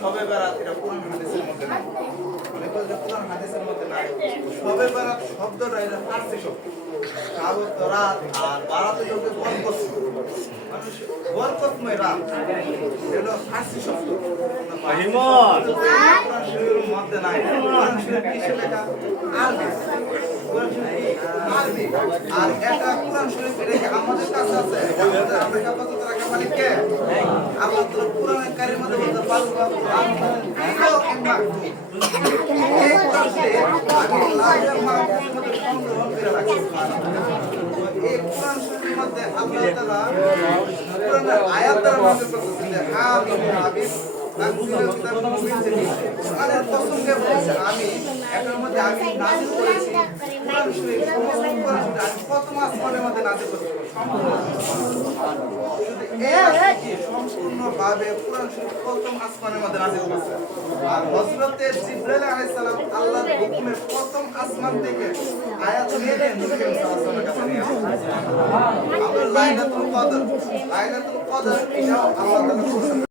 শবে বরাত এটা কোরআন হাদিসের মধ্যে নাই। অনেক বলে যে কোরআন হাদিসের মধ্যে নাই। শবে বরাত শব্দটা এটা ফার্সি শব্দ। শাবত রাত আর বারাতে যোগে বরকত। মানুষ বরকতময় রাত। এটা ফার্সি শব্দ। হিমত কোরআন শরীফের মধ্যে নাই। কোরআন শরীফ কিসে লেখা? আরবি। কোরআন শরীফ আরবি। আর এটা কোরআন শরীফ এটা কি আমাদের কাছে আছে? আমরা কাপাতত রাখা মালিক কে? আল্লাহ তাআলা কোরআনের কারিমের মধ্যে পাঁচবার কোরআন দিলো কিংবা এই কোরআন শরীফ আমি লাজের মাহফিলের মধ্যে সংগ্রহ করে রাখি। এই কোরআন শরীফের মধ্যে আল্লাহ তাআলা কোরআনের আয়াত দ্বারা নাযিল করতেছেন যে হামিম হাবিব আমি এটার মধ্যে আমি নাযিল করেছি কোরআন শরীফ সমস্ত কোরআন শরীফ আমি প্রথম আসমানের মধ্যে নাযিল করেছি সম্পূর্ণভাবে কোরআন শরীফ প্রথম আসমানের মধ্যে নাযিল করেছে আর হযরতে জিবরাইল আলাইহিস সালাম আল্লাহর হুকুমে প্রথম আসমান থেকে আয়াত নিয়ে নবী সাল্লাল্লাহু আলাইহি ওয়াসাল্লামের কাছে নিয়ে আসেন। লাইলাতুল কদর এটাও আল্লাহ তাআলা